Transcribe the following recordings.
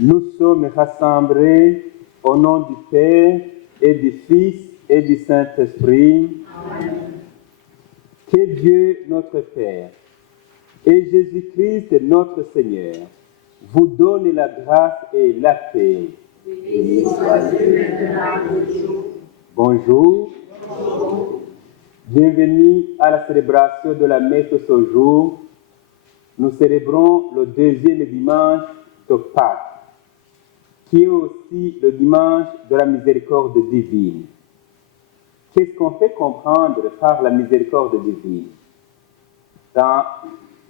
Nous sommes rassemblés au nom du Père et du Fils et du Saint-Esprit. Amen. Que Dieu, notre Père, et Jésus-Christ, notre Seigneur, vous donne la grâce et la paix. Béni soit Dieu maintenant et toujours. Bonjour. Bonjour. Bienvenue à la célébration de la messe de ce jour. Nous célébrons le deuxième dimanche de Pâques, qui est aussi le dimanche de la miséricorde divine. Qu'est-ce qu'on fait comprendre par la miséricorde divine? Dans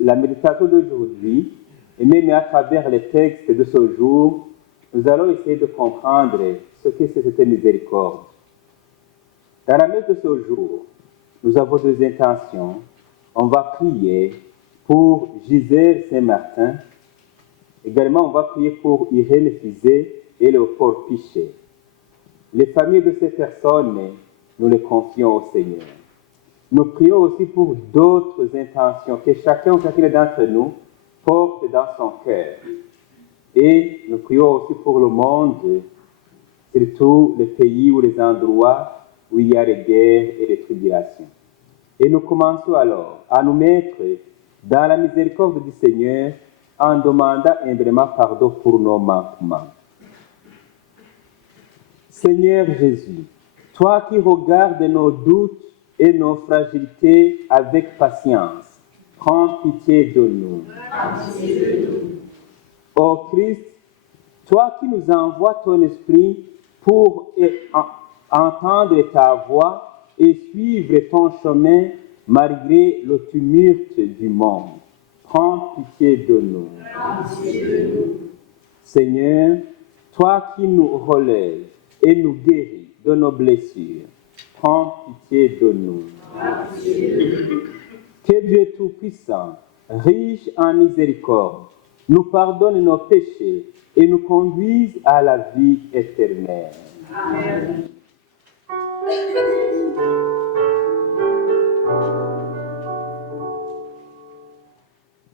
la méditation d'aujourd'hui, et même à travers les textes de ce jour, nous allons essayer de comprendre ce que c'est cette miséricorde. Dans la messe de ce jour, nous avons deux intentions. On va prier pour Gisèle Saint-Martin. Également, on va prier pour Irène Fizet et Léopold Pichet. Les familles de ces personnes, nous les confions au Seigneur. Nous prions aussi pour d'autres intentions que chacun ou chacune d'entre nous porte dans son cœur. Et nous prions aussi pour le monde, surtout les pays ou les endroits où il y a les guerres et les tribulations. Et nous commençons alors à nous mettre dans la miséricorde du Seigneur en demandant humblement pardon pour nos manquements. Seigneur Jésus, toi qui regardes nos doutes et nos fragilités avec patience, prends pitié de nous. Ô Christ, toi qui nous envoies ton esprit pour entendre ta voix et suivre ton chemin malgré le tumulte du monde, prends pitié de nous. Seigneur, toi qui nous relèves et nous guéris de nos blessures, prends pitié de nous. Que Dieu Tout-Puissant, riche en miséricorde, nous pardonne nos péchés et nous conduise à la vie éternelle. Amen.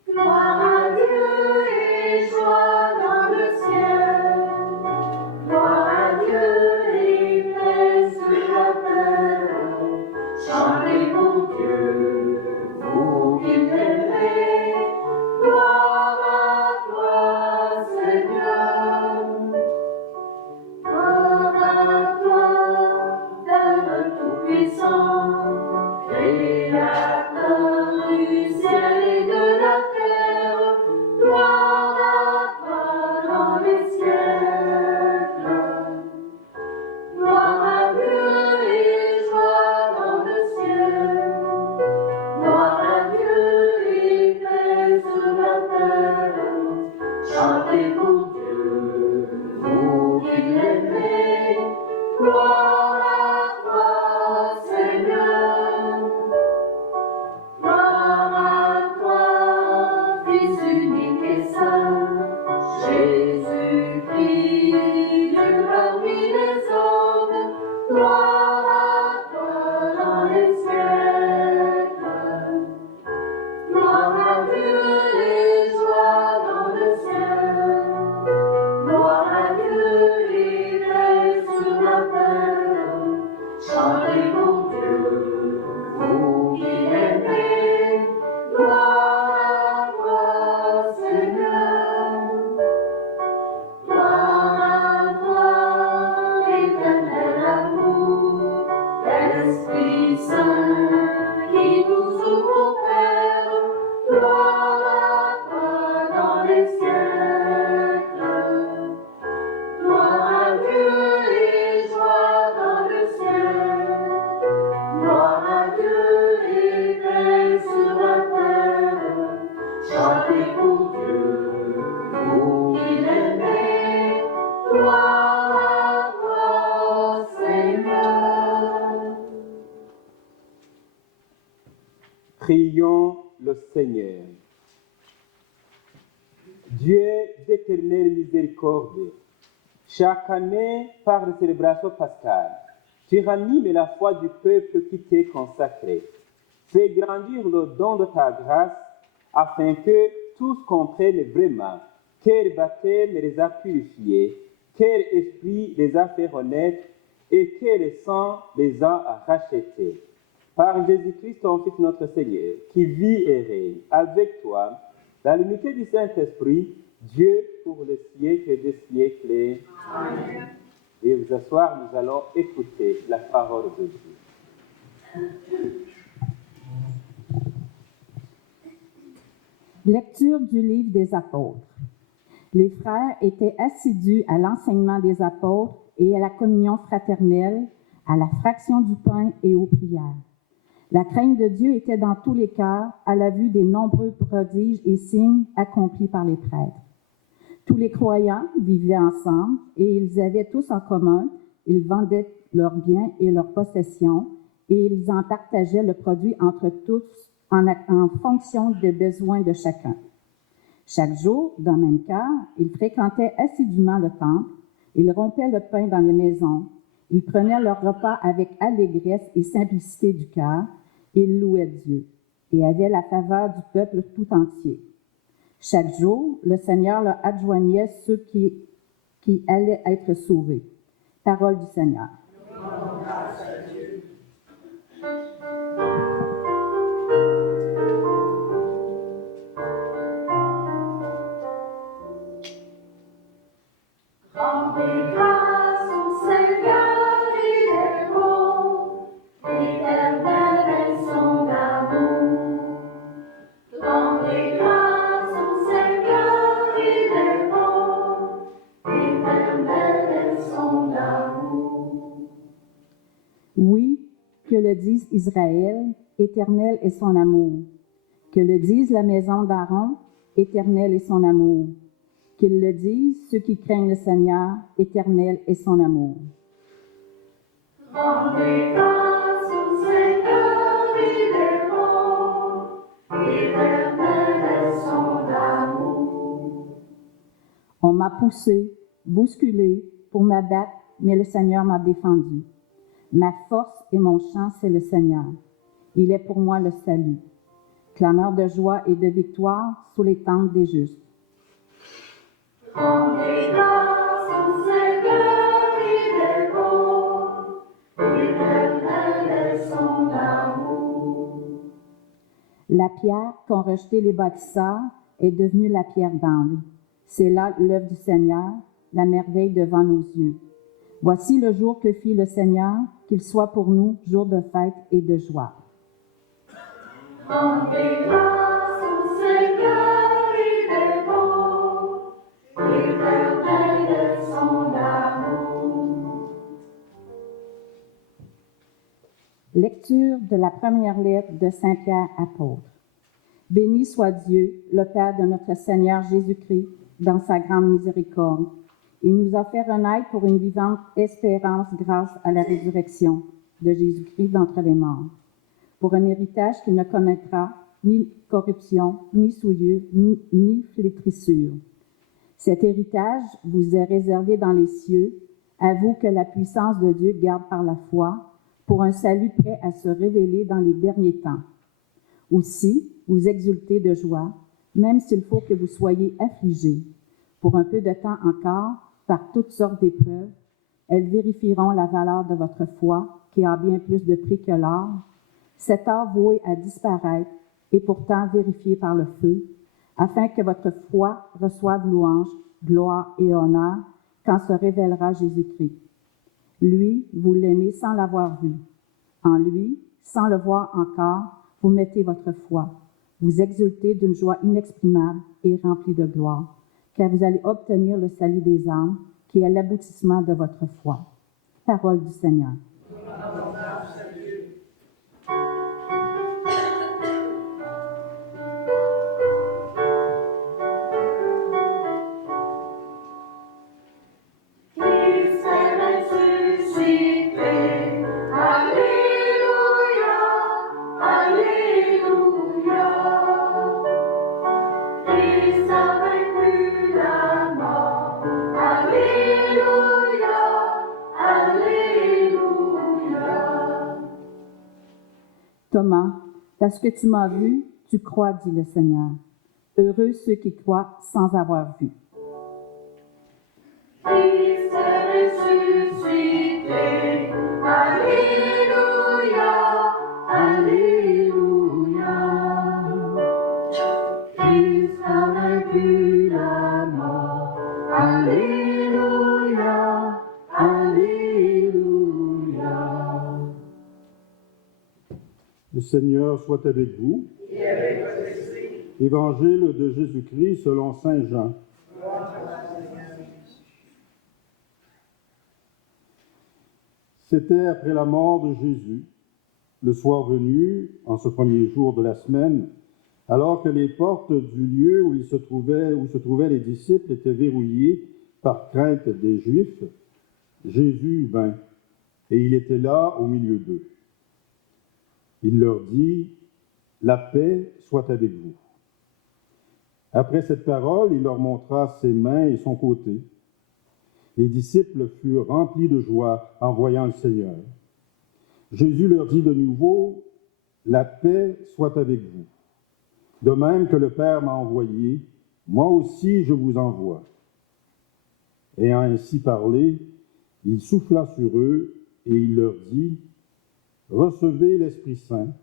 Gloire à Dieu et joie dans le ciel. Gloire à Dieu et paix sur la terre. Chantez pour Dieu, vous qui l'aimez. Gloire à toi, Seigneur. Gloire à toi, Père Tout-Puissant, Créateur du ciel et de la terre. Gloire à toi dans les siècles. Gloire à Dieu et joie dans le ciel. Gloire à Dieu et paix sur la terre. Chantez pour Dieu, vous qui l'aimez. Gloire à toi, Seigneur. Gloire à toi, Fils unique et saint, Jésus-Christ, Dieu parmi les hommes. Gloire à toi dans les siècles. Gloire à Dieu et joie dans le ciel. Gloire à Dieu et paix sur la terre. Chantez pour Dieu, vous qui l'aimez. Gloire à toi, Seigneur. Gloire à toi, éternel amour, l'Esprit Saint qui nous ouvre au Père. Gloire à toi dans les siècles. Gloire à Dieu et joie dans le ciel. Gloire à Dieu et paix sur la terre. Chantez pour Dieu, vous qui l'aimez. Gloire à toi, Seigneur. Prions le Seigneur. Dieu d'éternelle miséricorde, chaque année, par les célébrations pascales, tu ranimes la foi du peuple qui t'est consacré. Fais grandir le don de ta grâce afin que tous comprennent vraiment Quel baptême les a purifiés, quel esprit les a fait renaître, et quel sang les a rachetés. Par Jésus-Christ, ton Fils notre Seigneur, qui vit et règne avec toi, dans l'unité du Saint-Esprit, Dieu pour les siècles des siècles. Amen. Et vous asseoir, nous allons écouter la parole de Dieu. Lecture du livre des Apôtres. Les frères étaient assidus à l'enseignement des apôtres et à la communion fraternelle, à la fraction du pain et aux prières. La crainte de Dieu était dans tous les cœurs à la vue des nombreux prodiges et signes accomplis par les prêtres. Tous les croyants vivaient ensemble et ils avaient tous en commun, ils vendaient leurs biens et leurs possessions et ils en partageaient le produit entre tous en fonction des besoins de chacun. Chaque jour, dans le même cœur, ils fréquentaient assidûment le temple, ils rompaient le pain dans les maisons, ils prenaient leur repas avec allégresse et simplicité du cœur, ils louaient Dieu et avaient la faveur du peuple tout entier. Chaque jour, le Seigneur leur adjoignait ceux qui allaient être sauvés. Parole du Seigneur. Rendez grâce au Seigneur, il est bon, éternel est son amour. Rendez grâce au Seigneur, il est bon, éternel est son amour. Oui, que le dise Israël, éternel est son amour. Que le dise la maison d'Aaron, éternel est son amour. Qu'ils le disent ceux qui craignent le Seigneur, éternel est son amour. Rendez grâce au Seigneur, il est bon, éternel est son amour. On m'a poussé, bousculé, pour m'abattre, mais le Seigneur m'a défendu. Ma force et mon chant, c'est le Seigneur. Il est pour moi le salut. Clameur de joie et de victoire sous les tentes des justes. Rendez grâce au Seigneur, il est bon, éternel est son amour. La pierre qu'ont rejetée les bâtisseurs est devenue la pierre d'angle. C'est là l'œuvre du Seigneur, la merveille devant nos yeux. Voici le jour que fit le Seigneur, qu'il soit pour nous jour de fête et de joie. Rendez grâce au Seigneur, il est bon, éternel est son amour. Lecture de la première lettre de Saint Pierre apôtre. Béni soit Dieu, le Père de notre Seigneur Jésus-Christ, dans sa grande miséricorde. Il nous a fait renaître pour une vivante espérance grâce à la résurrection de Jésus-Christ d'entre les morts, pour un héritage qui ne connaîtra ni corruption, ni souillure, ni flétrissure. Cet héritage vous est réservé dans les cieux, à vous que la puissance de Dieu garde par la foi, pour un salut prêt à se révéler dans les derniers temps. Aussi, vous exultez de joie, même s'il faut que vous soyez affligés. Pour un peu de temps encore, par toutes sortes d'épreuves, elles vérifieront la valeur de votre foi, qui a bien plus de prix que l'or, cet or voué à disparaître et pourtant vérifié par le feu, afin que votre foi reçoive louange, gloire et honneur quand se révélera Jésus-Christ. Lui, vous l'aimez sans l'avoir vu. En lui, sans le voir encore, vous mettez votre foi. Vous exultez d'une joie inexprimable et remplie de gloire, car vous allez obtenir le salut des âmes, qui est l'aboutissement de votre foi. Parole du Seigneur. Christ est ressuscité, alléluia, alléluia. Christ a vaincu la mort, alléluia, alléluia. Thomas, parce que tu m'as vu, tu crois, dit le Seigneur. Heureux ceux qui croient sans avoir vu. Christ est ressuscité. Alléluia, Alléluia. Christ a vaincu la mort. Alléluia, Alléluia. Le Seigneur soit avec vous. Et avec votre esprit. Évangile de Jésus-Christ selon saint Jean. C'était après la mort de Jésus, le soir venu, en ce premier jour de la semaine, alors que les portes du lieu où se trouvaient les disciples étaient verrouillées par crainte des Juifs, Jésus vint, et il était là au milieu d'eux. Il leur dit, « La paix soit avec vous. » Après cette parole, il leur montra ses mains et son côté. Les disciples furent remplis de joie en voyant le Seigneur. Jésus leur dit de nouveau, « La paix soit avec vous. De même que le Père m'a envoyé, moi aussi je vous envoie. » Ayant ainsi parlé, il souffla sur eux et il leur dit, « Recevez l'Esprit Saint.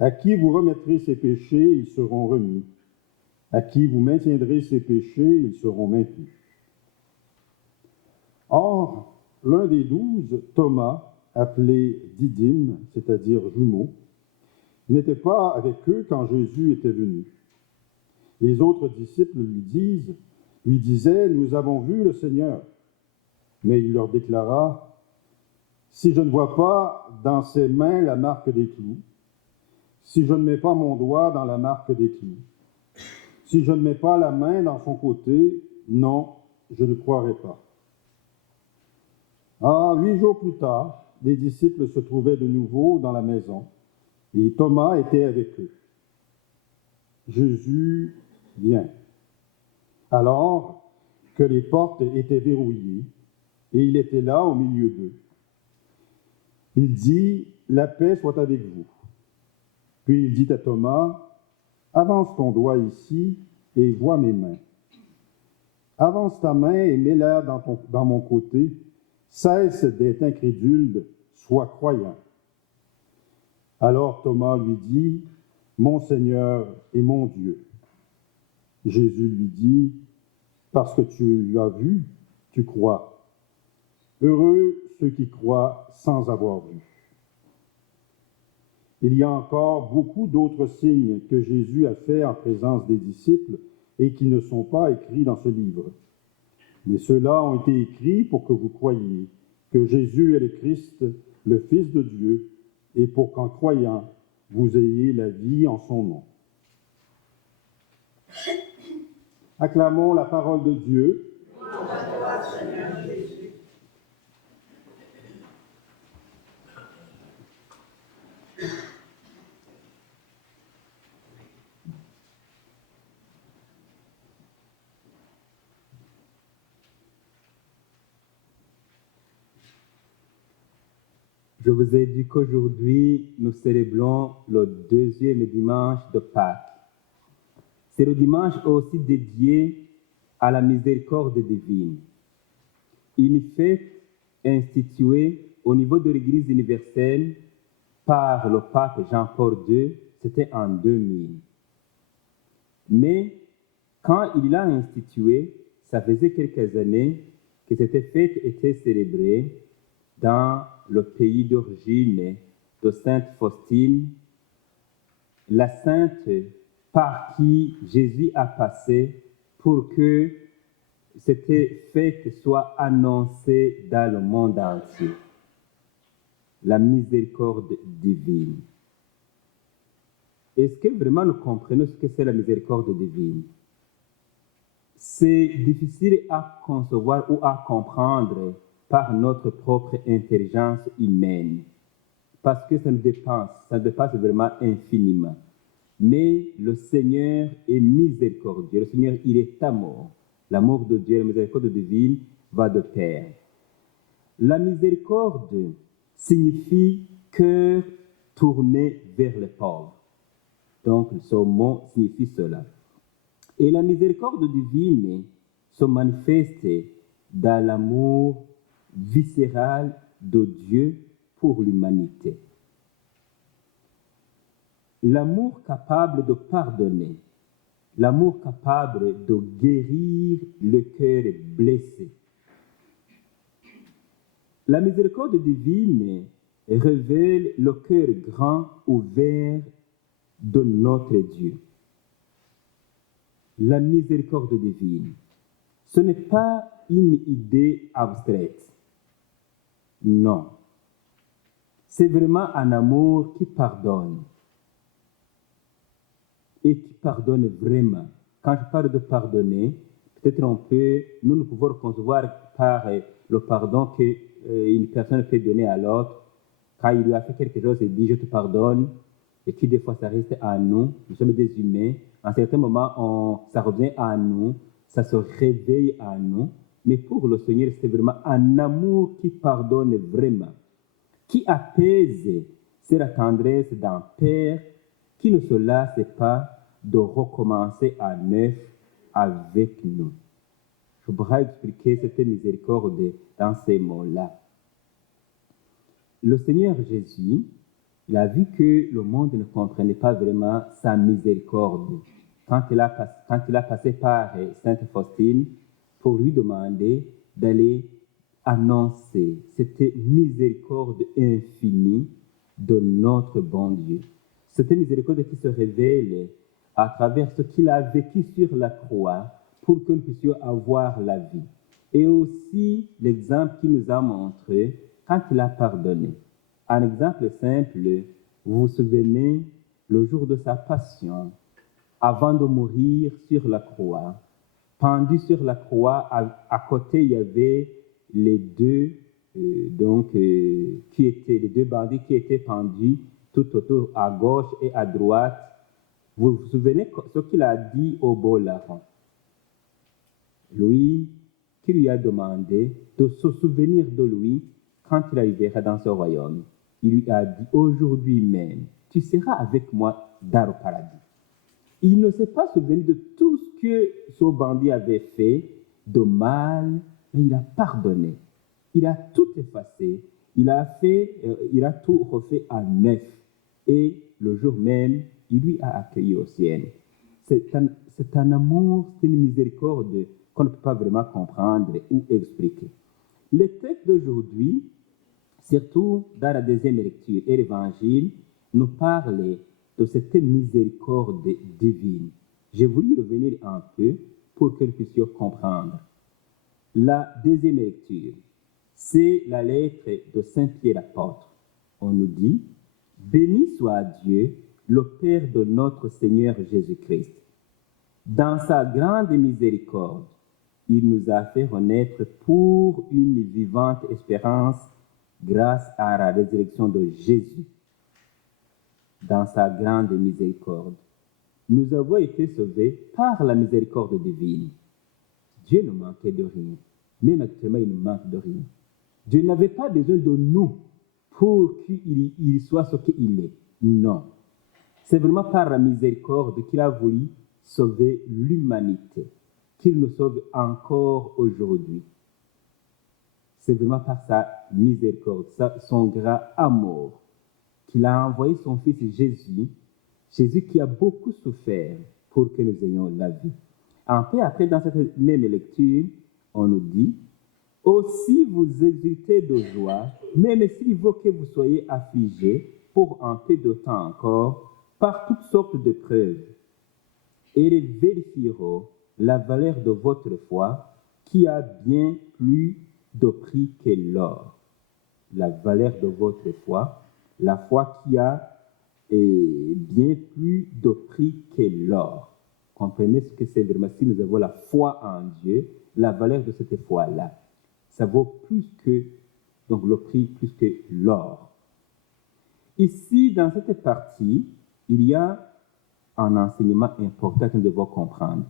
À qui vous remettrez ses péchés, ils seront remis. À qui vous maintiendrez ses péchés, ils seront maintenus. » Or, l'un des 12, Thomas, appelé Didyme, c'est-à-dire jumeau, n'était pas avec eux quand Jésus était venu. Les autres disciples lui disaient, « Nous avons vu le Seigneur. » Mais il leur déclara, « Si je ne vois pas dans ses mains la marque des clous, si je ne mets pas mon doigt dans la marque des clous, si je ne mets pas la main dans son côté, non, je ne croirai pas. » 8 jours plus tard, les disciples se trouvaient de nouveau dans la maison, et Thomas était avec eux. Jésus vient. Alors que les portes étaient verrouillées, et il était là au milieu d'eux. Il dit, « La paix soit avec vous. » Puis il dit à Thomas, « Avance ton doigt ici et vois mes mains. Avance ta main et mets-la dans mon côté. Cesse d'être incrédule, sois croyant. » Alors Thomas lui dit, « Mon Seigneur et mon Dieu. » Jésus lui dit, « Parce que tu l'as vu, tu crois. Heureux ceux qui croient sans avoir vu. » Il y a encore beaucoup d'autres signes que Jésus a faits en présence des disciples et qui ne sont pas écrits dans ce livre. Mais ceux-là ont été écrits pour que vous croyiez que Jésus est le Christ, le Fils de Dieu, et pour qu'en croyant, vous ayez la vie en son nom. Acclamons la parole de Dieu. Gloire à toi, Seigneur Jésus. Je vous ai dit qu'aujourd'hui, nous célébrons le deuxième dimanche de Pâques. C'est le dimanche aussi dédié à la miséricorde divine. Une fête instituée au niveau de l'Église universelle par le pape Jean-Paul II, c'était en 2000. Mais quand il l'a instituée, ça faisait quelques années que cette fête était célébrée dans le pays d'origine de Sainte Faustine, la sainte par qui Jésus a passé pour que cette fête soit annoncée dans le monde entier. La miséricorde divine. Est-ce que vraiment nous comprenons ce que c'est la miséricorde divine? C'est difficile à concevoir ou à comprendre par notre propre intelligence humaine, parce que ça nous dépasse vraiment infiniment. Mais le Seigneur est miséricordieux. Le Seigneur, il est amour. L'amour de Dieu, la miséricorde divine va de pair. La miséricorde signifie cœur tourné vers les pauvres. Donc, ce mot signifie cela. Et la miséricorde divine se manifeste dans l'amour viscéral de Dieu pour l'humanité. L'amour capable de pardonner, l'amour capable de guérir le cœur blessé. La miséricorde divine révèle le cœur grand ouvert de notre Dieu. La miséricorde divine, ce n'est pas une idée abstraite. Non. C'est vraiment un amour qui pardonne. Et qui pardonne vraiment. Quand je parle de pardonner, peut-être nous pouvons concevoir par le pardon qu'une personne peut donner à l'autre. Quand il lui a fait quelque chose, il dit « je te pardonne », et puis des fois ça reste à nous. Nous sommes des humains. À un certain moment, ça revient à nous, ça se réveille à nous. Mais pour le Seigneur, c'est vraiment un amour qui pardonne vraiment, qui apaise. C'est la tendresse d'un Père qui ne se lasse pas de recommencer à neuf avec nous. Je pourrais expliquer cette miséricorde dans ces mots-là. Le Seigneur Jésus, il a vu que le monde ne comprenait pas vraiment sa miséricorde. Quand il a passé par Sainte Faustine pour lui demander d'aller annoncer cette miséricorde infinie de notre bon Dieu. Cette miséricorde qui se révèle à travers ce qu'il a vécu sur la croix pour que nous puissions avoir la vie. Et aussi l'exemple qu'il nous a montré quand il a pardonné. Un exemple simple, vous vous souvenez, le jour de sa passion, avant de mourir sur la croix, pendu sur la croix, à côté il y avait les deux bandits qui étaient pendus tout autour, à gauche et à droite. Vous vous souvenez ce qu'il a dit au beau larron? Lui, qui lui a demandé de se souvenir de lui quand il arrivera dans ce royaume. Il lui a dit, aujourd'hui même, tu seras avec moi dans le paradis. Il ne s'est pas souvenu de tout ce que ce bandit avait fait de mal, mais il a pardonné. Il a tout effacé. Il a tout refait à neuf. Et le jour même, il lui a accueilli au ciel. C'est un amour, c'est une miséricorde qu'on ne peut pas vraiment comprendre ou expliquer. Le texte d'aujourd'hui, surtout dans la deuxième lecture et l'évangile, nous parle de cette miséricorde divine. J'ai voulu revenir un peu pour que nous puissions comprendre. La deuxième lecture, c'est la lettre de Saint Pierre apôtre. On nous dit, « Béni soit Dieu, le Père de notre Seigneur Jésus-Christ. Dans sa grande miséricorde, il nous a fait renaître pour une vivante espérance grâce à la résurrection de Jésus. Dans sa grande miséricorde, nous avons été sauvés par la miséricorde divine. Dieu ne manquait de rien. Même actuellement, il ne manque de rien. Dieu n'avait pas besoin de nous pour qu'il soit ce qu'il est. Non. C'est vraiment par la miséricorde qu'il a voulu sauver l'humanité, qu'il nous sauve encore aujourd'hui. C'est vraiment par sa miséricorde, son grand amour, qu'il a envoyé son Fils Jésus, Jésus qui a beaucoup souffert pour que nous ayons la vie. En fait, après, dans cette même lecture, on nous dit, « Aussi vous exultez de joie, même s'il faut que vous soyez affligés pour un peu de temps encore, par toutes sortes de preuves, et ils vérifieront la valeur de votre foi, qui a bien plus de prix que l'or. » La valeur de votre foi, la foi qui a bien plus de prix que l'or. Comprenez ce que c'est vraiment. Si nous avons la foi en Dieu, la valeur de cette foi-là, ça vaut plus que, donc le prix plus que l'or. Ici, dans cette partie, il y a un enseignement important que nous devons comprendre.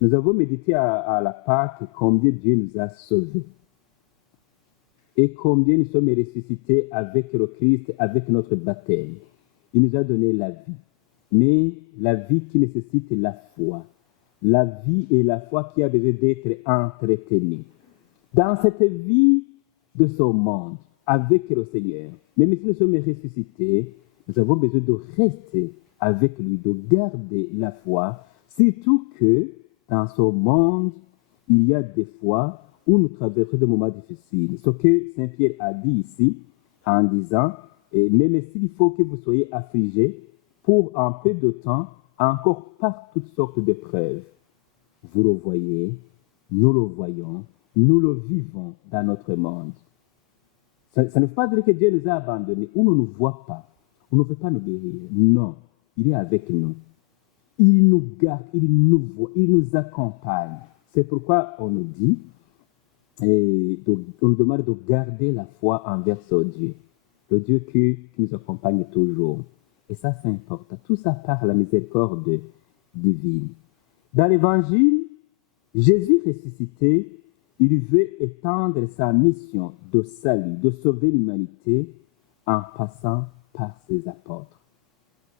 Nous avons médité à la Pâque combien Dieu nous a sauvés et combien nous sommes ressuscités avec le Christ, avec notre baptême. Il nous a donné la vie, mais la vie qui nécessite la foi. La vie et la foi qui a besoin d'être entretenues. Dans cette vie de ce monde, avec le Seigneur, même si nous sommes ressuscités, nous avons besoin de rester avec lui, de garder la foi, surtout que dans ce monde, il y a des fois où nous traversons des moments difficiles. Ce que Saint Pierre a dit ici, en disant, et même s'il faut que vous soyez affligés pour un peu de temps, encore par toutes sortes d'épreuves, vous le voyez, nous le voyons, nous le vivons dans notre monde. Ça ne veut pas dire que Dieu nous a abandonnés, ou ne nous voit pas, ou ne veut pas nous guérir. Non, il est avec nous. Il nous garde, il nous voit, il nous accompagne. C'est pourquoi on nous dit, on nous demande de garder la foi envers ce Dieu, le Dieu qui nous accompagne toujours. Et ça, c'est important. Tout ça par la miséricorde divine. Dans l'Évangile, Jésus ressuscité, il veut étendre sa mission de salut, de sauver l'humanité en passant par ses apôtres.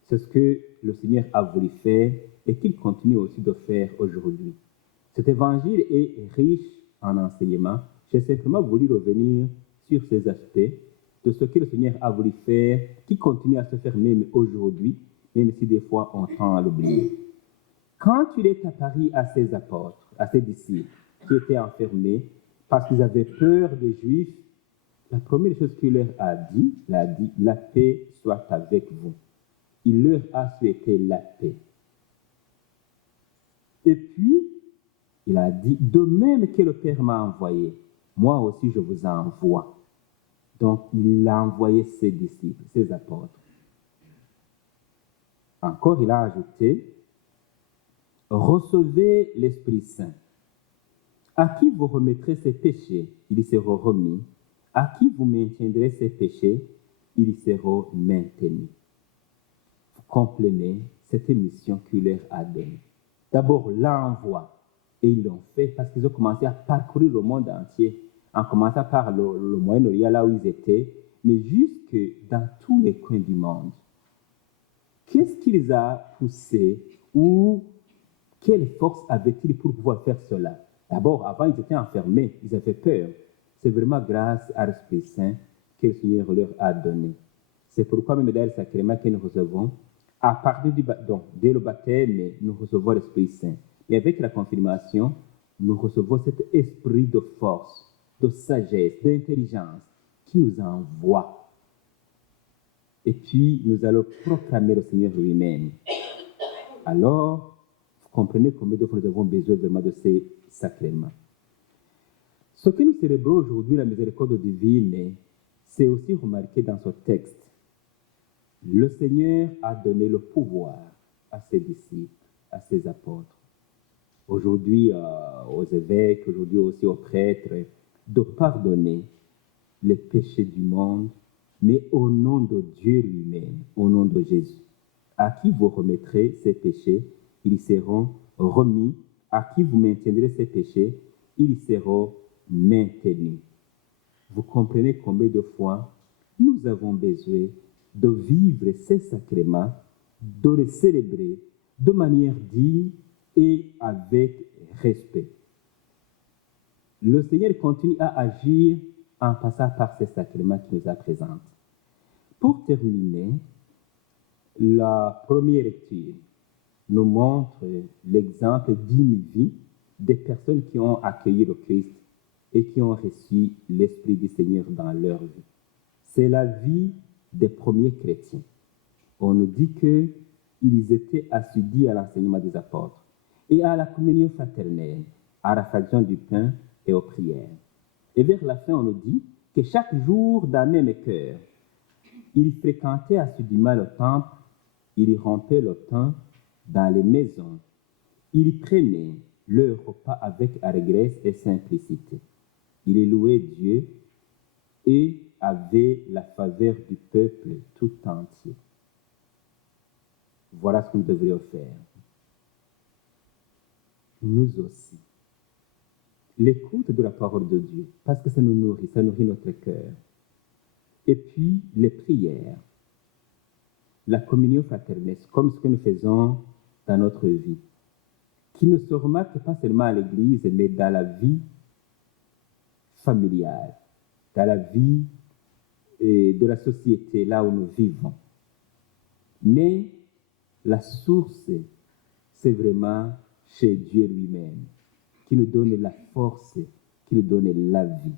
C'est ce que le Seigneur a voulu faire et qu'il continue aussi de faire aujourd'hui. Cet évangile est riche en enseignements. J'ai simplement voulu revenir sur ces aspects de ce que le Seigneur a voulu faire, qui continue à se faire même aujourd'hui, même si des fois on tend à l'oublier. Quand il est apparu à ses apôtres, à ses disciples, qui étaient enfermés parce qu'ils avaient peur des Juifs, la première chose qu'il leur a dit, la paix soit avec vous. Il leur a souhaité la paix. Et puis, il a dit, de même que le Père m'a envoyé, moi aussi je vous envoie. Donc, il a envoyé ses disciples, ses apôtres. Encore, il a ajouté, recevez l'Esprit Saint. À qui vous remettrez ses péchés, ils seront remis. À qui vous maintiendrez ses péchés, ils seront maintenus. Vous comprenez cette mission qu'il leur a donnée. D'abord, l'envoi. Et ils l'ont fait parce qu'ils ont commencé à parcourir le monde entier, en commençant par le Moyen-Orient, là où ils étaient, mais jusque dans tous les coins du monde. Qu'est-ce qui les a poussés ou quelle force avaient-ils pour pouvoir faire cela? D'abord, avant, ils étaient enfermés, ils avaient peur. C'est vraiment grâce à l'Esprit Saint que le Seigneur leur a donné. C'est pourquoi même dans le sacrement que nous recevons, à partir dès le baptême, nous recevons l'Esprit Saint. Et avec la confirmation, nous recevons cet esprit de force, de sagesse, d'intelligence qui nous envoie. Et puis, nous allons proclamer le Seigneur lui-même. Alors, vous comprenez combien de fois nous avons besoin vraiment de ces sacrements. Ce que nous célébrons aujourd'hui, la miséricorde divine, c'est aussi remarqué dans ce texte. Le Seigneur a donné le pouvoir à ses disciples, à ses apôtres. Aujourd'hui aux évêques, aujourd'hui aussi aux prêtres, de pardonner les péchés du monde, mais au nom de Dieu lui-même, au nom de Jésus. À qui vous remettrez ces péchés, ils seront remis. À qui vous maintiendrez ces péchés, ils seront maintenus. Vous comprenez combien de fois nous avons besoin de vivre ces sacrements, de les célébrer de manière digne et avec respect. Le Seigneur continue à agir en passant par ces sacrements qu'il nous a présentés. Pour terminer, la première lecture nous montre l'exemple d'une vie des personnes qui ont accueilli le Christ et qui ont reçu l'Esprit du Seigneur dans leur vie. C'est la vie des premiers chrétiens. On nous dit qu'ils étaient assidus à l'enseignement des apôtres et à la communion fraternelle, à la fraction du pain et aux prières. Et vers la fin, on nous dit que chaque jour, d'un même cœur, ils fréquentaient assidûment le temple, ils rompaient le pain dans les maisons, ils prenaient leur repas avec allégresse et simplicité. Ils louaient Dieu et avaient la faveur du peuple tout entier. Voilà ce que nous devrions faire. Nous aussi. L'écoute de la parole de Dieu, parce que ça nous nourrit, ça nourrit notre cœur. Et puis, les prières. La communion fraternelle, comme ce que nous faisons dans notre vie, qui ne se remarque pas seulement à l'Église, mais dans la vie familiale, dans la vie de la société, là où nous vivons. Mais la source, c'est vraiment chez Dieu lui-même, qui nous donne la force, qui nous donne la vie,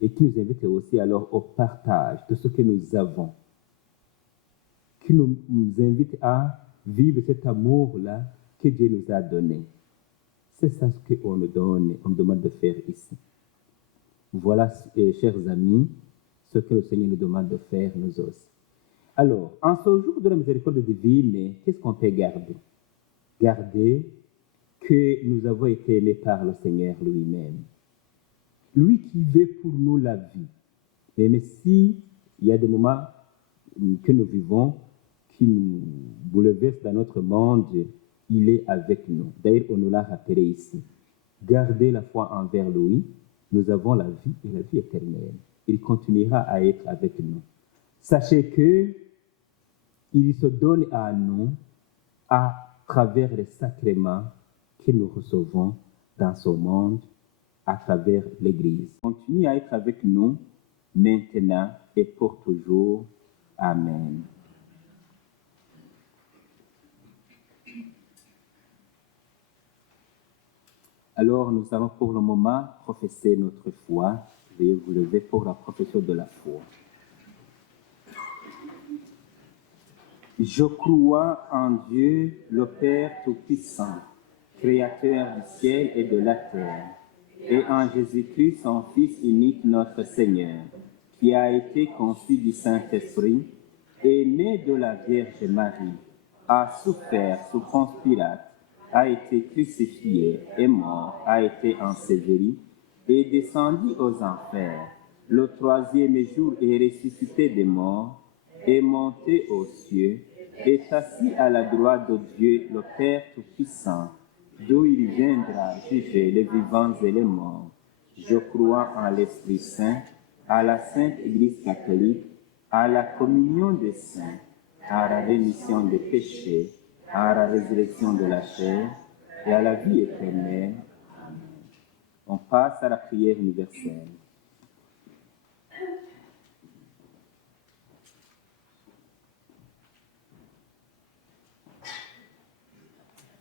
et qui nous invite aussi alors au partage de ce que nous avons, qui nous invite à vivre cet amour-là que Dieu nous a donné. C'est ça ce qu'on nous donne, on nous demande de faire ici. Voilà, chers amis, ce que le Seigneur nous demande de faire, nous aussi. Alors, en ce jour de la miséricorde divine, qu'est-ce qu'on peut garder? Garder que nous avons été aimés par le Seigneur lui-même. Lui qui veut pour nous la vie. Mais si il y a des moments que nous vivons qui nous bouleversent dans notre monde, il est avec nous. D'ailleurs, on nous l'a rappelé ici. Gardez la foi envers lui. Nous avons la vie et la vie éternelle. Il continuera à être avec nous. Sachez que il se donne à nous à travers les sacrements que nous recevons dans ce monde, à travers l'Église. Continue à être avec nous maintenant et pour toujours. Amen. Alors, nous allons pour le moment professer notre foi. Veuillez vous lever pour la profession de la foi. Je crois en Dieu, le Père Tout-Puissant, Créateur du ciel et de la terre, et en Jésus-Christ, son Fils unique, notre Seigneur, qui a été conçu du Saint-Esprit, est né de la Vierge Marie, a souffert sous Ponce Pilate, a été crucifié, est mort, a été enseveli, et descendu aux enfers. Le troisième jour est ressuscité des morts, est monté aux cieux, est assis à la droite de Dieu, le Père Tout-Puissant, d'où il viendra juger les vivants et les morts. Je crois en l'Esprit Saint, à la Sainte Église catholique, à la communion des saints, à la rémission des péchés, à la résurrection de la chair et à la vie éternelle. Amen. On passe à la prière universelle.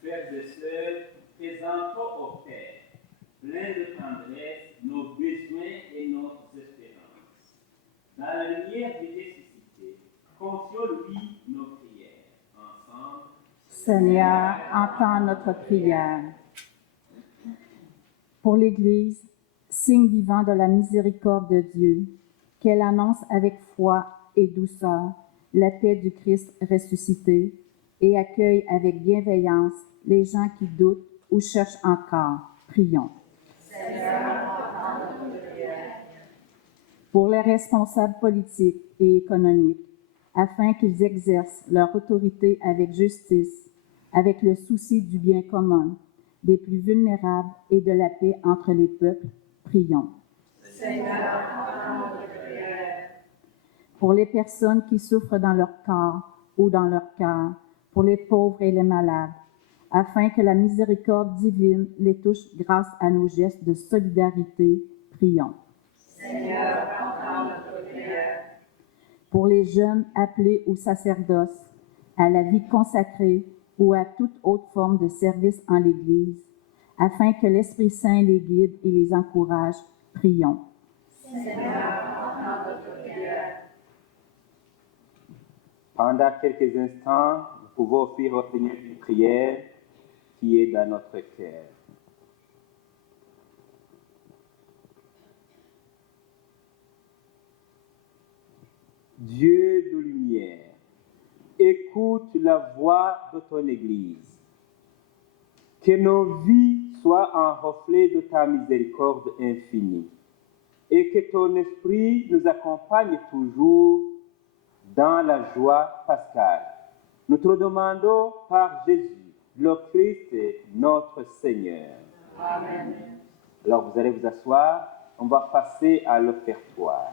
Frères et sœurs, présentons au Père, plein de tendresse, nos besoins et nos espérances. Dans la lumière du ressuscité, confions-lui nos prières. Ensemble, Seigneur, entends notre prière. Pour l'Église, signe vivant de la miséricorde de Dieu, qu'elle annonce avec foi et douceur la paix du Christ ressuscité et accueille avec bienveillance les gens qui doutent ou cherchent encore. Prions. Pour les responsables politiques et économiques, afin qu'ils exercent leur autorité avec justice, avec le souci du bien commun, des plus vulnérables et de la paix entre les peuples, prions. Pour les personnes qui souffrent dans leur corps ou dans leur cœur, pour les pauvres et les malades, afin que la miséricorde divine les touche grâce à nos gestes de solidarité, prions. Seigneur, entends notre prière. Pour les jeunes appelés au sacerdoce, à la vie consacrée ou à toute autre forme de service en l'Église, afin que l'Esprit Saint les guide et les encourage, prions. Seigneur, entends notre prière. Pendant quelques instants, nous pouvons offrir au Seigneur une prière qui est dans notre cœur. Dieu de lumière, écoute la voix de ton Église. Que nos vies soient un reflet de ta miséricorde infinie et que ton esprit nous accompagne toujours dans la joie pascale. Nous te le demandons par Jésus, le Christ, notre Seigneur. Amen. Alors vous allez vous asseoir, on va passer à l'offertoire.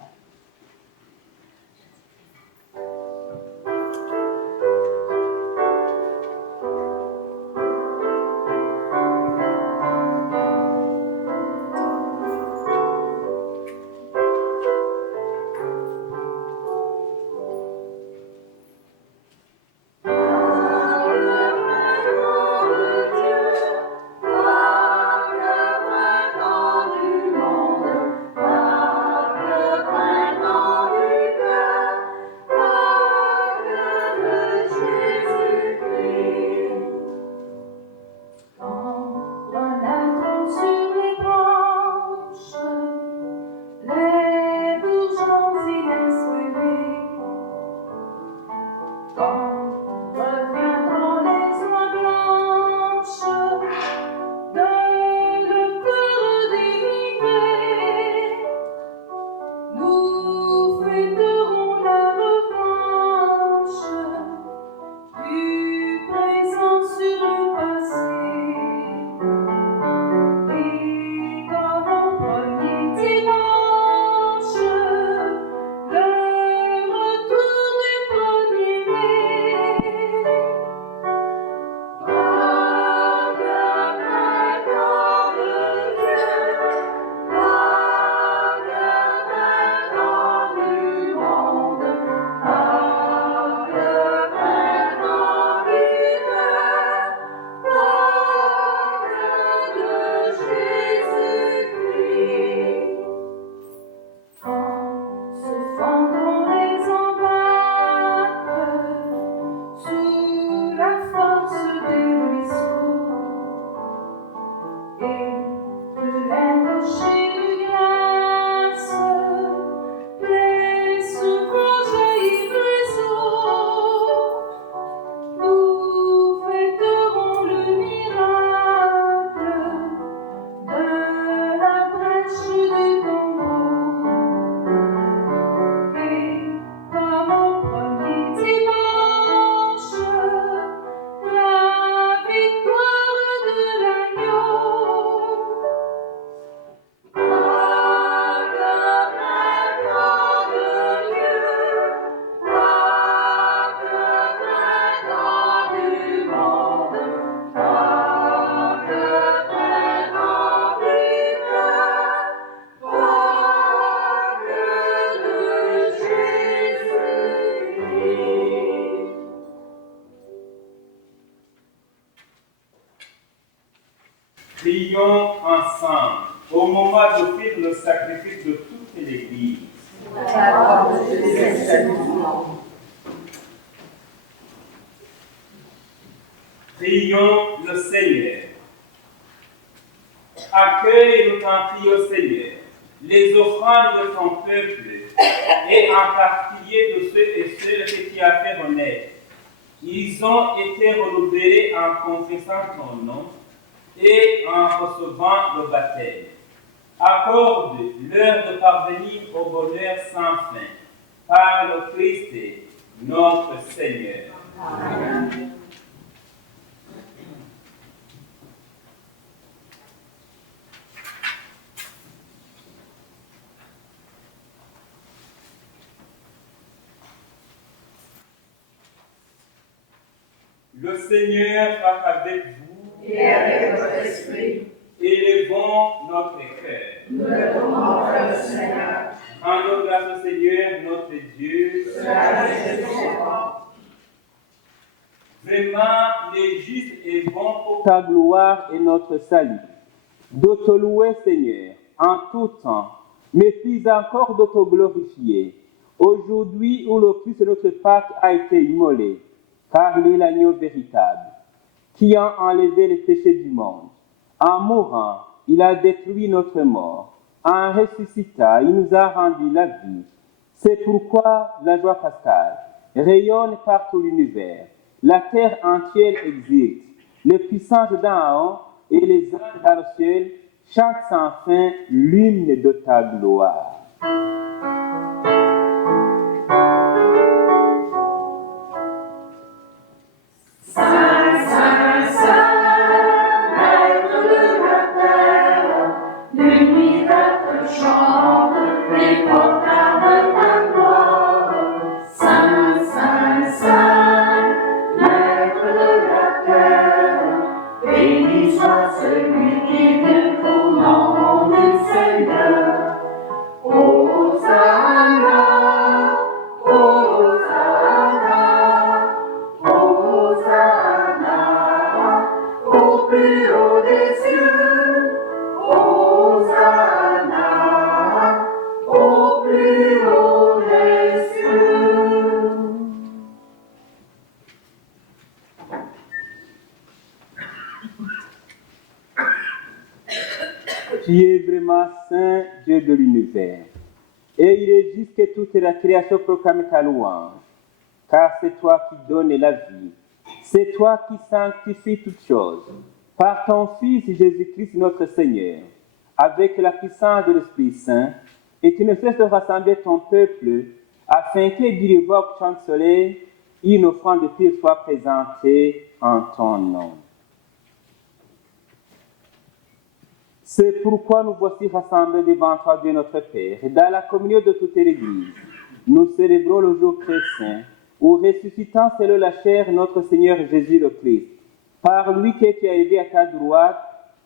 au moment d'offrir le sacrifice de toute l'Église. Prions le Seigneur. Accueille, nous t'en prions, Seigneur, les offrandes de ton peuple, et en particulier de ceux et celles que tu as fait renaître. Ils ont été renouvelés en confessant ton nom et en recevant le baptême. Accorde-leur de parvenir au bonheur sans fin, par le Christ, notre Seigneur. Amen. Le Seigneur soit avec vous et avec votre esprit. Élevons notre cœur. Nous le donnons à le Seigneur. Rendons grâce au Seigneur, notre Dieu. Cela est bon. Vraiment, il est juste et bon pour ta gloire et notre salut, de te louer, Seigneur, en tout temps, mais puis encore de te glorifier. Aujourd'hui où le Christ de notre Pâque a été immolé, car il est l'agneau véritable, qui a enlevé les péchés du monde. En mourant, il a détruit notre mort. En ressuscitant, il nous a rendu la vie. C'est pourquoi la joie pascale rayonne par tout l'univers. La terre entière existe. Les puissances d'en haut et les anges dans le ciel chantent sans fin l'hymne de ta gloire. Tu es vraiment saint, Dieu de l'univers. Et il est juste que toute la création proclame ta louange, car c'est toi qui donnes la vie. C'est toi qui sanctifies toutes choses, par ton Fils Jésus-Christ notre Seigneur, avec la puissance de l'Esprit Saint, et tu ne cesses de rassembler ton peuple, afin que du révoque chanceler, une offrande de pire soit présentée en ton nom. C'est pourquoi nous voici rassemblés devant toi, Dieu notre Père, et dans la communion de toute l'Église. Nous célébrons le jour très saint, où ressuscitant selon la chair notre Seigneur Jésus le Christ. Par lui que tu as élevé à ta droite,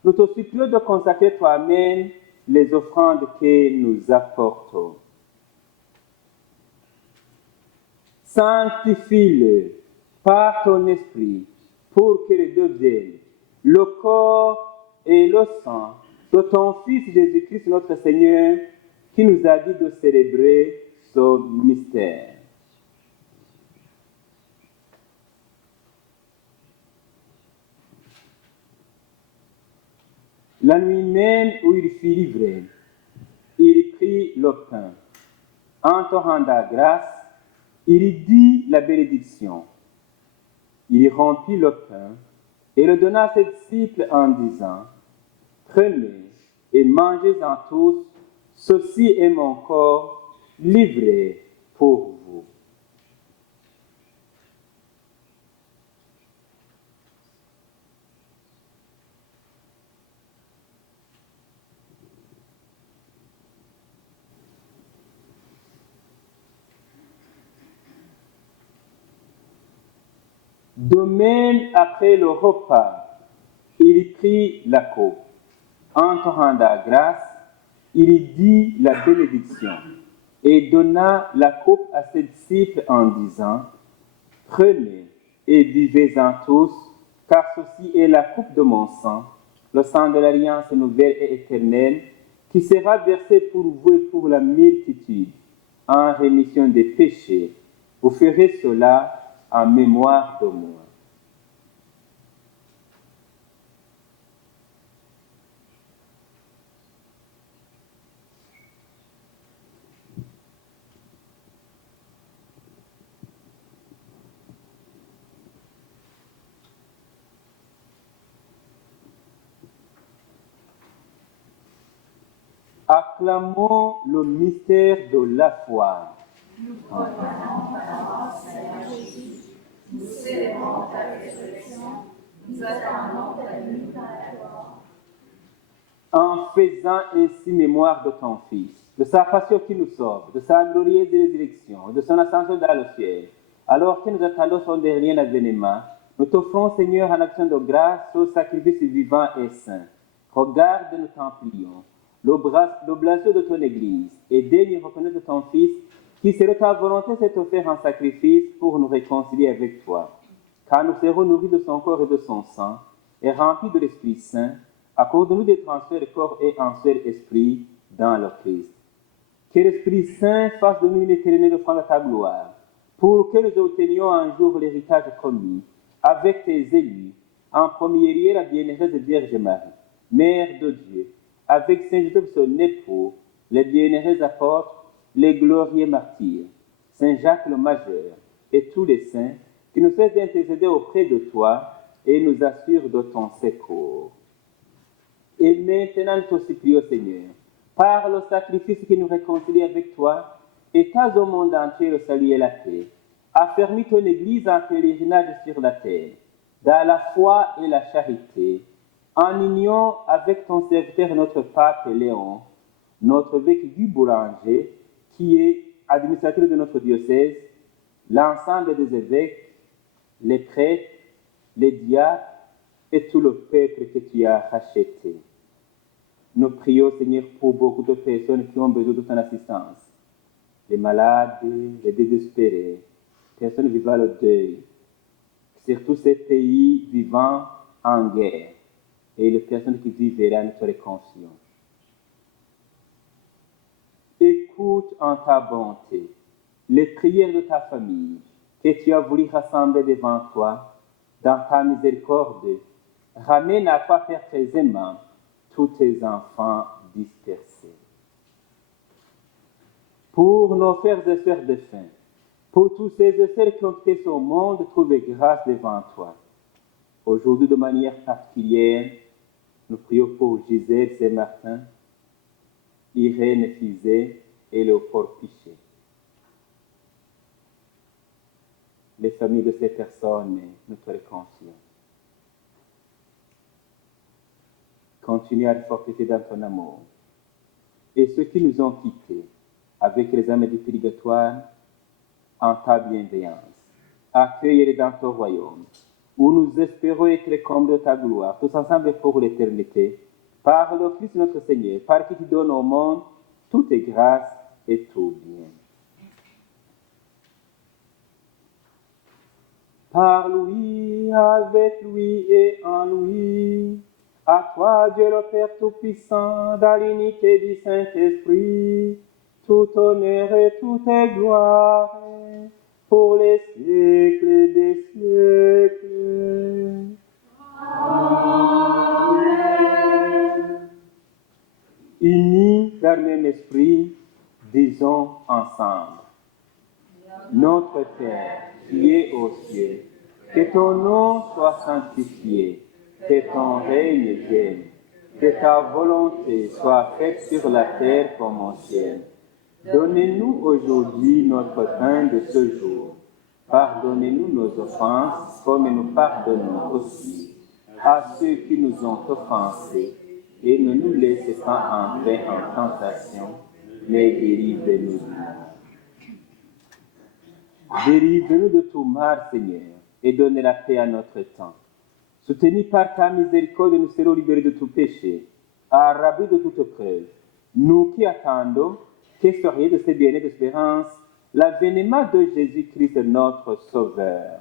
nous te supplions de consacrer toi-même les offrandes que nous apportons. Sanctifie-le par ton esprit, pour qu'il devienne le corps et le sang de ton Fils Jésus-Christ notre Seigneur, qui nous a dit de célébrer ce mystère. La nuit même où il fut livré, il prit le pain. En te rendant grâce, il dit la bénédiction. Il rompit le pain et le donna à ses disciples en disant: Prenez et mangez-en tous, ceci est mon corps livré pour vous. De même, après le repas, il prit la coupe. En te rendant grâce, il dit la bénédiction et donna la coupe à ses disciples en disant: Prenez et buvez-en tous, car ceci est la coupe de mon sang, le sang de l'alliance nouvelle et éternelle, qui sera versé pour vous et pour la multitude, en rémission des péchés. Vous ferez cela en mémoire de moi. Acclamons le mystère de la foi. Nous proclamons ta mort, Seigneur Jésus. Nous célébrons ta résurrection. Nous attendons ta venue dans la gloire. En faisant ainsi mémoire de ton Fils, de sa passion qui nous sauve, de sa glorieuse résurrection, de son ascension dans le ciel, alors que nous attendons son dernier avènement, nous t'offrons, Seigneur, en action de grâce, ce sacrifice vivant et saint. Regarde, nous t'en prions, l'oblation de ton Église, et daigne reconnaître ton Fils, qui, selon ta volonté, s'est offert en sacrifice pour nous réconcilier avec toi. Car nous serons nourris de son corps et de son sang, et remplis de l'Esprit Saint, accorde-nous des transferts corps et en seul esprit dans le Christ. Que l'Esprit Saint fasse de nous une éternelle offrande à ta gloire, pour que nous obtenions un jour l'héritage promis, avec tes élus, en premier lieu la bienheureuse Vierge Marie, Mère de Dieu, avec Saint Joseph son époux, les bienheureux apôtres, les glorieux martyrs, Saint Jacques le Majeur, et tous les saints qui nous cessent d'intercéder auprès de toi et nous assurent de ton secours. Et maintenant, nous te supplions, Seigneur, par le sacrifice qui nous réconcilie avec toi, étends au monde entier le salut et la paix. Affermis ton Église en pèlerinage sur la terre, dans la foi et la charité, en union avec ton serviteur, notre pape Léon, notre évêque Guy Boulanger, qui est administrateur de notre diocèse, l'ensemble des évêques, les prêtres, les diacres et tout le peuple que tu as racheté. Nous prions, Seigneur, pour beaucoup de personnes qui ont besoin de ton assistance. Les malades, les désespérés, personnes vivant le deuil, surtout ces pays vivant en guerre, et les personnes qui vivent là, nous te les confions. Écoute en ta bonté les prières de ta famille que tu as voulu rassembler devant toi dans ta miséricorde. Ramène à toi précisément tous tes enfants dispersés. Pour nos frères et sœurs défunts, pour tous ces et celles qui ont quitté ce monde, trouver grâce devant toi. Aujourd'hui, de manière particulière, nous prions pour Gisèle Saint-Martin, Irène Fizet et Léopold Pichet. Les familles de ces personnes, nous te les confions. Continue à les fortifier dans ton amour. Et ceux qui nous ont quittés, avec les âmes du purgatoire, en ta bienveillance, accueille-les dans ton royaume, où nous espérons être comblés de ta gloire, tous ensemble pour l'éternité, par le Christ notre Seigneur, par qui tu donnes au monde toutes grâces et tout bien. Par lui, avec lui et en lui, à toi Dieu le Père Tout-Puissant, dans l'unité du Saint-Esprit, tout honneur et toute gloire, pour les siècles des siècles. Amen. Unis par le même esprit, disons ensemble. Notre Père, qui es aux cieux, que ton nom soit sanctifié, que ton règne vienne, que ta volonté soit faite sur la terre comme au ciel. Donnez-nous aujourd'hui notre pain de ce jour. Pardonnez-nous nos offenses, comme nous pardonnons aussi à ceux qui nous ont offensés. Et ne nous laissez pas entrer en tentation, mais délivre-nous du mal. Délivre-nous de tout mal, Seigneur, et donne la paix à notre temps. Soutenus par ta miséricorde, nous serons libérés de tout péché, à rabais de toute preuve. Nous qui attendons, qu'est-ce de ces bienfaits d'espérance, l'avènement de Jésus-Christ, notre Sauveur.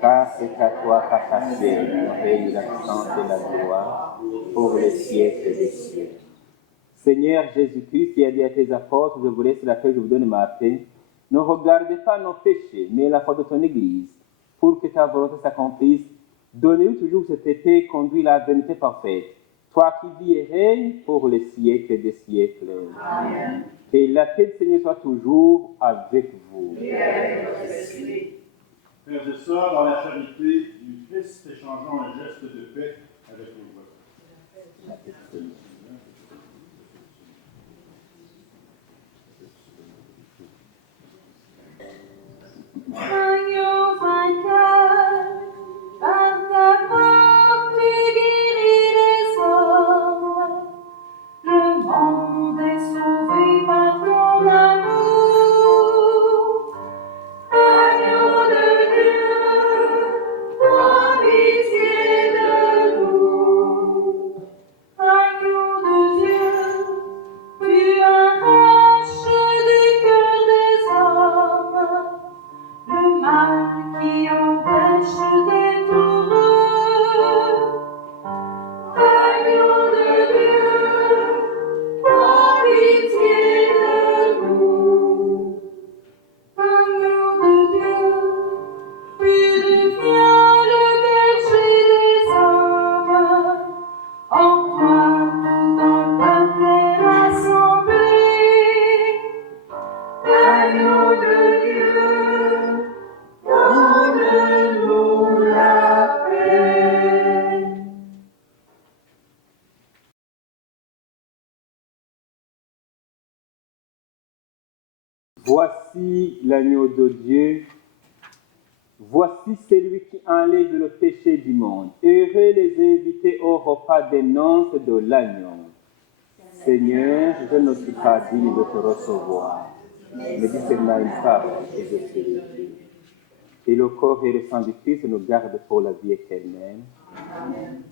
car c'est à toi qu'appartient le règne, la puissance et la gloire, pour les siècles des siècles. Seigneur Jésus-Christ, qui a dit à tes apôtres, je vous laisse la paix, je vous donne ma paix, ne regardez pas nos péchés, mais la foi de ton Église, pour que ta volonté s'accomplisse. Donne-nous toujours cette paix, conduis la vérité parfaite. Toi qui vis et règnes pour les siècles des siècles. Amen. Que la paix du Seigneur soit toujours avec vous. Et avec votre esprit. Frères et sœurs, dans la charité du Christ, échangeons un geste de paix avec nos voisins. Agneau vainqueur, par ta mort tu guéris les hommes. Le monde est sauvé par ton amour. Agneau de Dieu, prends pitié de nous. Agneau de Dieu, tu arraches du cœur des hommes le mal qui empêche d'être heureux. Agneau de Dieu, prends pitié de nous. Agneau de Dieu, tu deviens le berger des hommes. En toi tout un peuple est rassemblé. Agneau de Dieu, donne-nous la paix. Voici l'agneau de Dieu. Voici celui qui enlève le péché du monde. Heureux les invités au repas des noces de l'agneau. Seigneur, je ne suis pas digne de te recevoir, mais dis seulement une parole et je serai. Et le corps et le sang du Christ nous gardent pour la vie éternelle. Amen.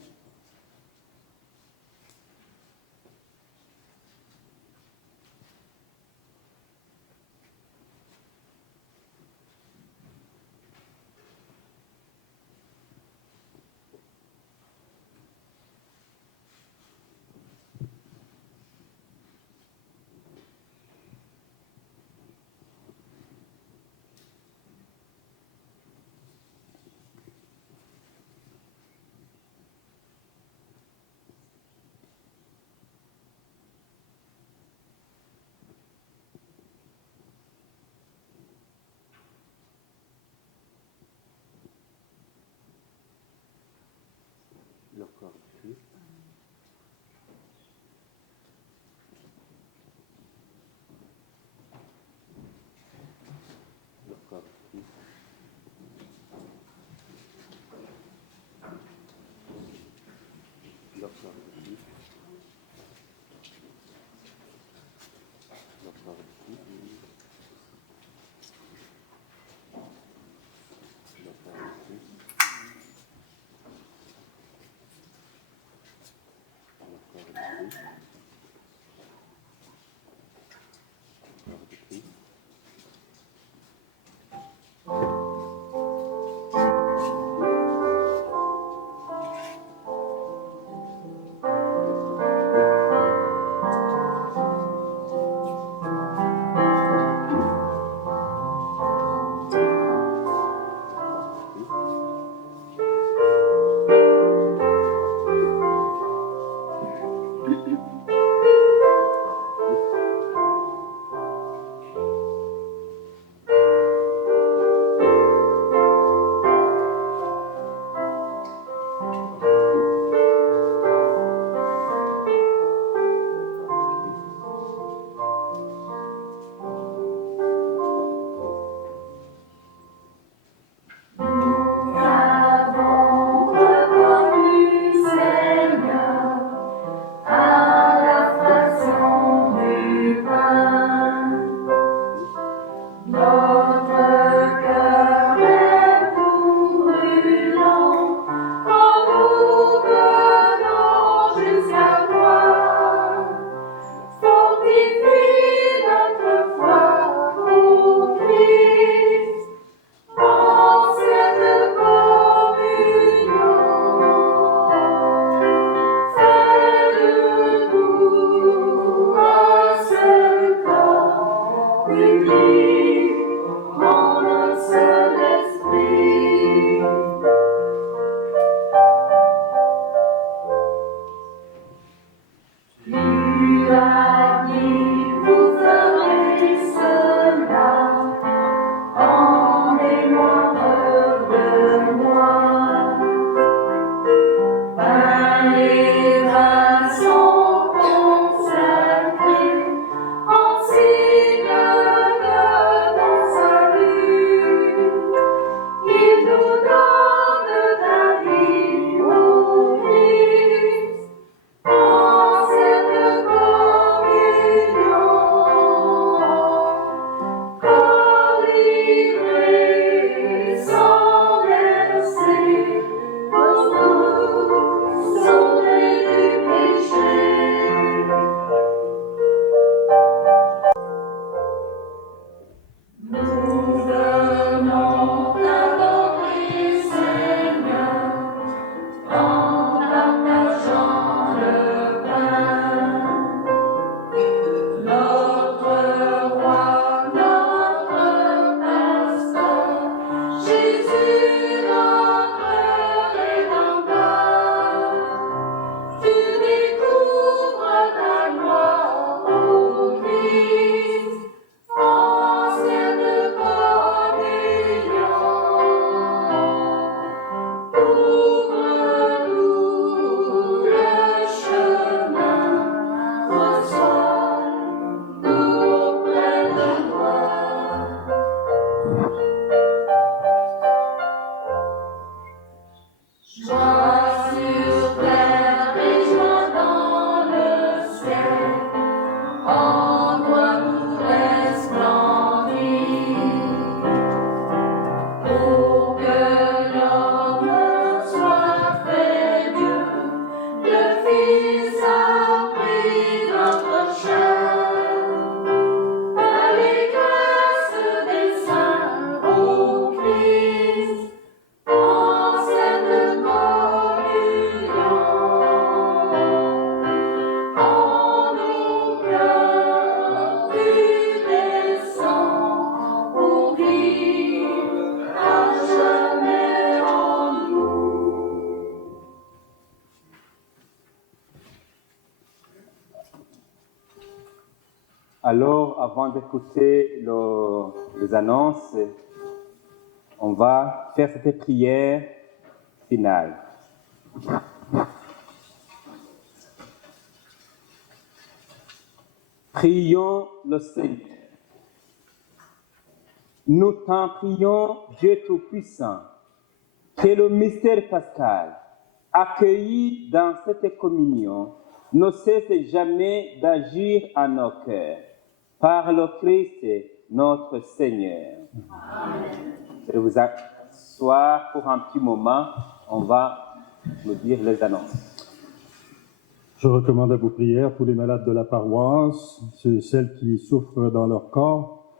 Alors, avant d'écouter les annonces, on va faire cette prière finale. Prions le Seigneur. Nous t'en prions, Dieu Tout-Puissant, que le mystère pascal, accueilli dans cette communion, ne cesse jamais d'agir en nos cœurs, par le Christ notre Seigneur. Amen. Je vais vous asseoir pour un petit moment, on va nous dire les annonces. Je recommande à vos prières tous les malades de la paroisse, celles qui souffrent dans leur corps,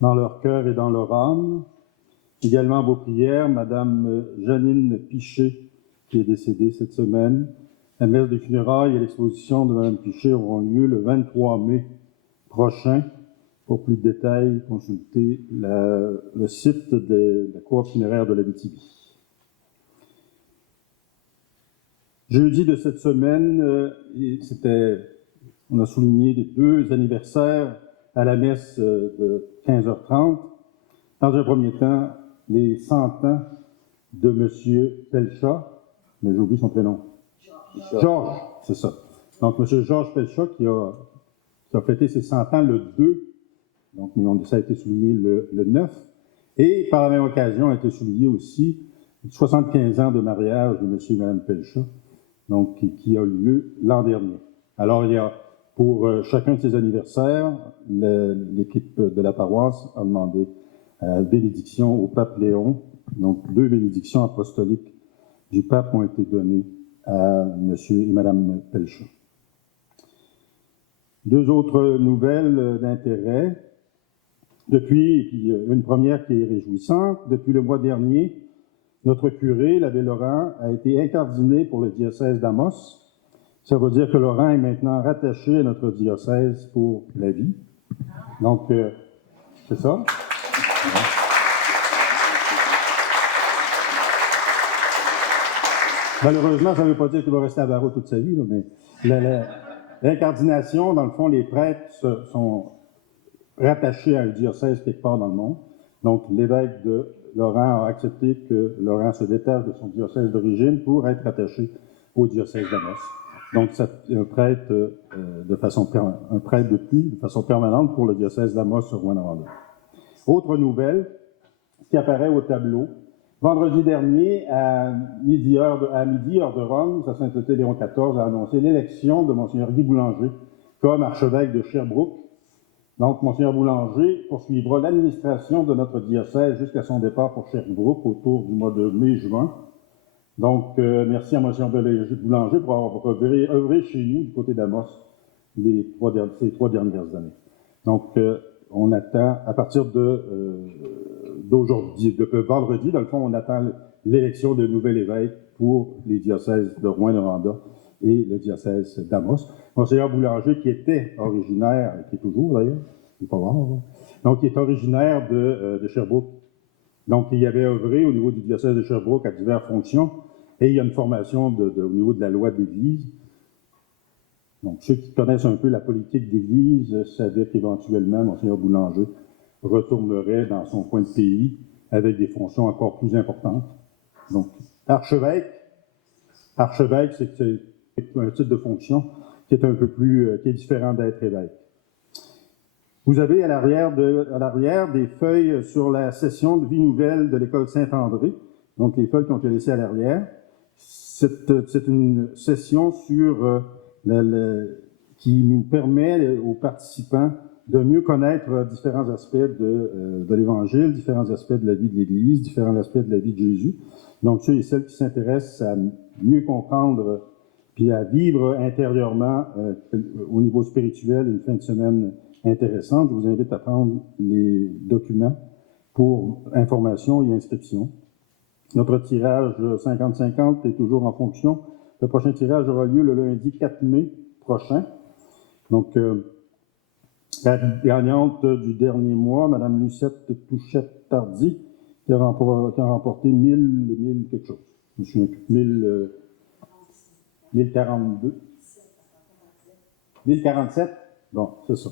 dans leur cœur et dans leur âme. Également à vos prières, Madame Janine Pichet, qui est décédée cette semaine. La messe des funérailles et l'exposition de Madame Pichet auront lieu le 23 mai prochain. Pour plus de détails, consultez le site de la cour funéraire de l'Abitibi. Jeudi de cette semaine, on a souligné les 2 anniversaires à la messe de 15h30. Dans un premier temps, les 100 ans de M. Pelchat, mais j'ai oublié son prénom. Georges, c'est ça. Donc, M. Georges Pelchat qui a fêté ses 100 ans le 2, donc ça a été souligné le 9, et par la même occasion a été souligné aussi 75 ans de mariage de M. et Mme Pelchat, donc qui a lieu l'an dernier. Alors, il y a pour chacun de ces anniversaires, l'équipe de la paroisse a demandé bénédiction au pape Léon. Donc, 2 bénédictions apostoliques du pape ont été données à M. et Mme Pelchat. 2 autres nouvelles d'intérêt. Depuis, une première qui est réjouissante, depuis le mois dernier, notre curé, l'abbé Laurent, a été incardiné pour le diocèse d'Amos. Ça veut dire que Laurent est maintenant rattaché à notre diocèse pour la vie. Donc, c'est ça. Malheureusement, ça ne veut pas dire qu'il va rester à Barreau toute sa vie, là, mais l'incardination, dans le fond, les prêtres sont rattachés à un diocèse quelque part dans le monde. Donc, l'évêque de Laurent a accepté que Laurent se détache de son diocèse d'origine pour être rattaché au diocèse d'Amos. Donc, c'est un prêtre de plus, de façon permanente pour le diocèse d'Amos sur Rwanda. Autre nouvelle qui apparaît au tableau. Vendredi dernier, à midi, heure de Rome, sa sainteté Léon XIV a annoncé l'élection de Monseigneur Guy Boulanger comme archevêque de Sherbrooke. Donc, Monseigneur Boulanger poursuivra l'administration de notre diocèse jusqu'à son départ pour Sherbrooke autour du mois de mai-juin. Donc, merci à Monseigneur Boulanger pour avoir œuvré chez nous du côté d'Amos ces 3 dernières années. Donc, on attend, à partir d'aujourd'hui, de vendredi, dans le fond, on attend l'élection de nouvel évêque pour les diocèses de Rouyn-Noranda et le diocèse d'Amos. Monseigneur Boulanger, qui était originaire, qui est toujours d'ailleurs, il n'est pas mort, donc qui est originaire de Sherbrooke. Donc, il y avait œuvré au niveau du diocèse de Sherbrooke à diverses fonctions, et il y a une formation au niveau de la loi de l'Église. Donc, ceux qui connaissent un peu la politique d'Église savaient qu'éventuellement, Monseigneur Boulanger retournerait dans son coin de pays avec des fonctions encore plus importantes. Donc, archevêque, c'est un type de fonction qui est un peu plus, qui est différent d'être évêque. Vous avez à l'arrière des feuilles sur la session de vie nouvelle de l'école Saint-André, donc les feuilles qui ont été laissées à l'arrière. C'est une session sur qui nous permet aux participants de mieux connaître différents aspects de l'Évangile, différents aspects de la vie de l'Église, différents aspects de la vie de Jésus. Donc, ceux et celles qui s'intéressent à mieux comprendre puis à vivre intérieurement au niveau spirituel une fin de semaine intéressante, je vous invite à prendre les documents pour information et inscription. Notre tirage 50-50 est toujours en fonction. Le prochain tirage aura lieu le lundi 4 mai prochain. Donc, la gagnante du dernier mois, Mme Lucette Touchette-Tardy, qui a remporté 1000 quelque chose. Je me souviens plus. 1042. 1047? Bon, c'est ça.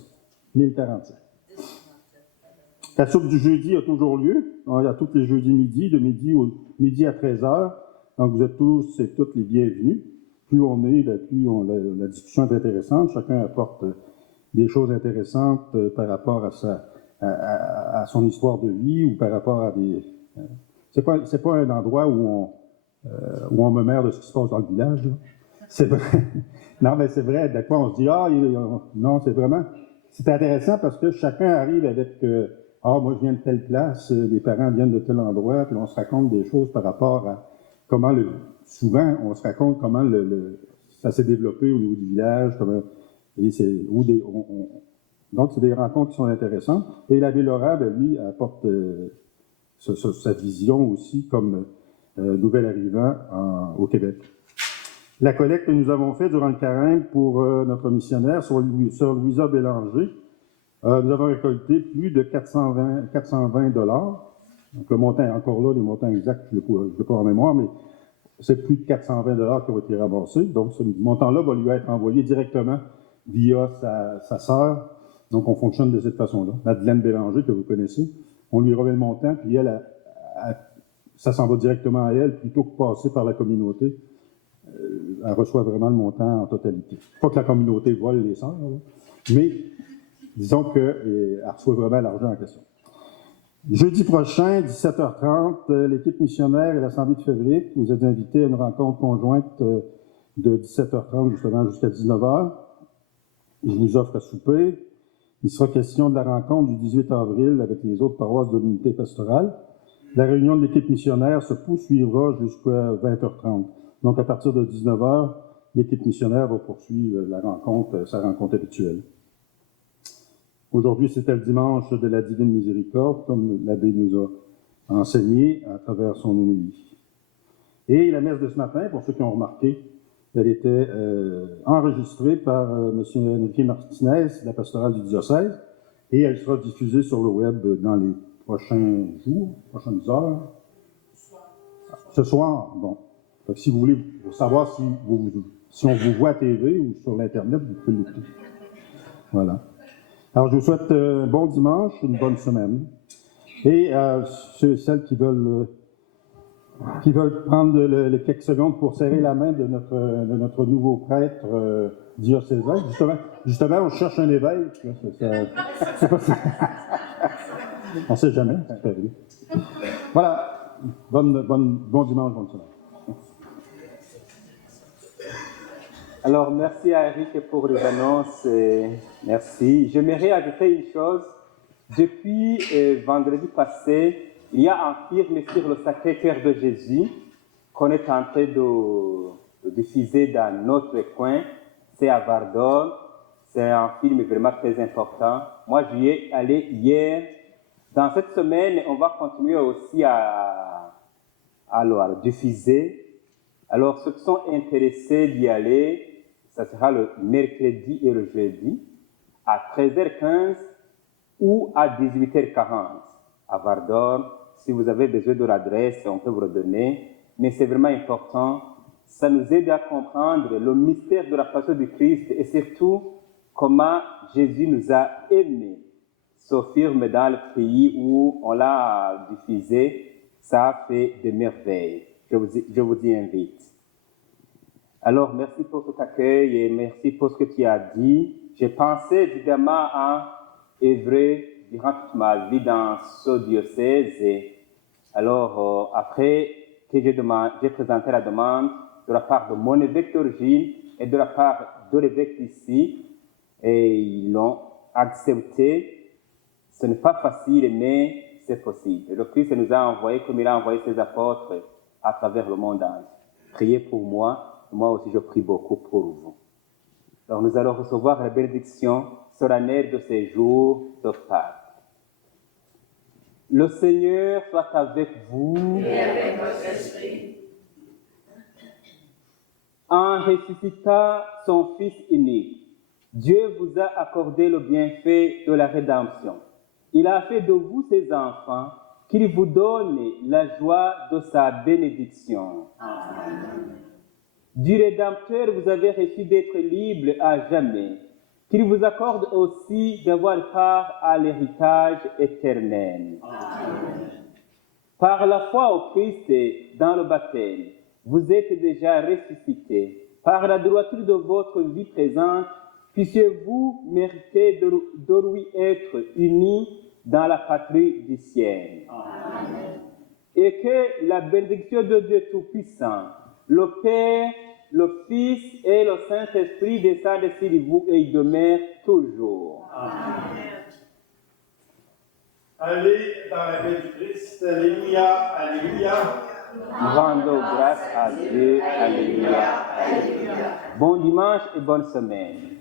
1047. La soupe du jeudi a toujours lieu. Il y a tous les jeudis midi, de midi à 13h. Donc, vous êtes tous et toutes les bienvenus. Plus on est, la discussion est intéressante. Chacun apporte des choses intéressantes par rapport à son histoire de vie ou par rapport à des... C'est pas un endroit où on me mère de ce qui se passe dans le village. Là. C'est vrai. Non, mais c'est vrai. Des fois, on se dit, non, c'est vraiment... C'est intéressant parce que chacun arrive avec... moi, je viens de telle place, les parents viennent de tel endroit, puis on se raconte des choses par rapport à comment souvent, on se raconte comment ça s'est développé au niveau du village, donc, c'est des rencontres qui sont intéressantes. Et l'abbé Laurent, lui, apporte sa vision aussi comme nouvel arrivant au Québec. La collecte que nous avons faite durant le carême pour notre missionnaire, Sœur Louisa Bélanger, nous avons récolté plus de 420 $. Donc, le montant, encore là, les montants exacts, je ne l'ai pas en mémoire, mais c'est plus de 420 $ qui ont été ramassés. Donc, ce montant-là va lui être envoyé directement via sa sœur. Donc, on fonctionne de cette façon-là. Madeleine Bélanger, que vous connaissez, on lui remet le montant, puis elle, ça s'en va directement à elle, plutôt que passer par la communauté. Elle reçoit vraiment le montant en totalité. Pas que la communauté vole les sœurs, là, mais disons qu'elle reçoit vraiment l'argent en question. Jeudi prochain, 17h30, l'équipe missionnaire et l'Assemblée de Février, vous êtes invités à une rencontre conjointe de 17h30 justement jusqu'à 19h. Je vous offre à souper. Il sera question de la rencontre du 18 avril avec les autres paroisses de l'unité pastorale. La réunion de l'équipe missionnaire se poursuivra jusqu'à 20h30. Donc, à partir de 19h, l'équipe missionnaire va poursuivre sa rencontre habituelle. Aujourd'hui, c'était le dimanche de la Divine Miséricorde, comme l'abbé nous a enseigné à travers son homélie. Et la messe de ce matin, pour ceux qui ont remarqué, elle était enregistrée par M. Enrique Martinez, la pastorale du diocèse, et elle sera diffusée sur le web dans les prochains jours, prochaines heures. Ce soir, bon. Donc, si vous voulez savoir si on vous voit à TV ou sur l'Internet, vous pouvez l'écouter. Voilà. Alors, je vous souhaite un bon dimanche, une bonne semaine. Et ceux et celles qui veulent prendre les quelques secondes pour serrer la main de notre nouveau prêtre diocésain. Justement, on cherche un évêque. On ne sait jamais, ça peut arriver. Voilà. Bon dimanche, bonne semaine. Alors, merci à Eric pour les annonces. Merci. J'aimerais ajouter une chose. Depuis vendredi passé, il y a un film sur le Sacré-Cœur de Jésus qu'on est en train de diffuser dans notre coin. C'est à Vardon. C'est un film vraiment très important. Moi, j'y ai allé hier. Dans cette semaine, on va continuer aussi à diffuser. Alors, ceux qui sont intéressés d'y aller, ça sera le mercredi et le jeudi à 13h15 ou à 18h40 à Vardon. Si vous avez besoin de l'adresse, on peut vous le donner. Mais c'est vraiment important. Ça nous aide à comprendre le mystère de la passion du Christ et surtout comment Jésus nous a aimés. Ce film dans le pays où on l'a diffusé, ça a fait des merveilles. Je vous y invite. Alors, merci pour cet accueil et merci pour ce que tu as dit. J'ai pensé évidemment à œuvrer durant toute ma vie dans ce diocèse. Et alors, après que j'ai présenté la demande de la part de mon évêque d'origine et de la part de l'évêque ici, et ils l'ont accepté. Ce n'est pas facile, mais c'est possible. Le Christ nous a envoyés comme il a envoyé ses apôtres à travers le monde entier. Priez pour moi. Moi aussi, je prie beaucoup pour vous. Alors, nous allons recevoir la bénédiction solennelle de ces jours de Pâques. Le Seigneur soit avec vous. Et avec votre esprit. En ressuscitant son Fils unique, Dieu vous a accordé le bienfait de la rédemption. Il a fait de vous ses enfants, qu'il vous donne la joie de sa bénédiction. Amen. Du Rédempteur, vous avez reçu d'être libre à jamais. qu'il vous accorde aussi d'avoir part à l'héritage éternel. Amen. Par la foi au Christ et dans le baptême, vous êtes déjà ressuscités. Par la droiture de votre vie présente, puissiez-vous mériter de lui être unis dans la patrie du ciel. Amen. Et que la bénédiction de Dieu Tout-Puissant, le Père, le Fils et le Saint-Esprit descendent sur vous et demeurent toujours. Amen. Allez dans la paix du Christ. Alléluia, alléluia. Rendons grâce à Dieu. Alléluia. Bon dimanche et bonne semaine.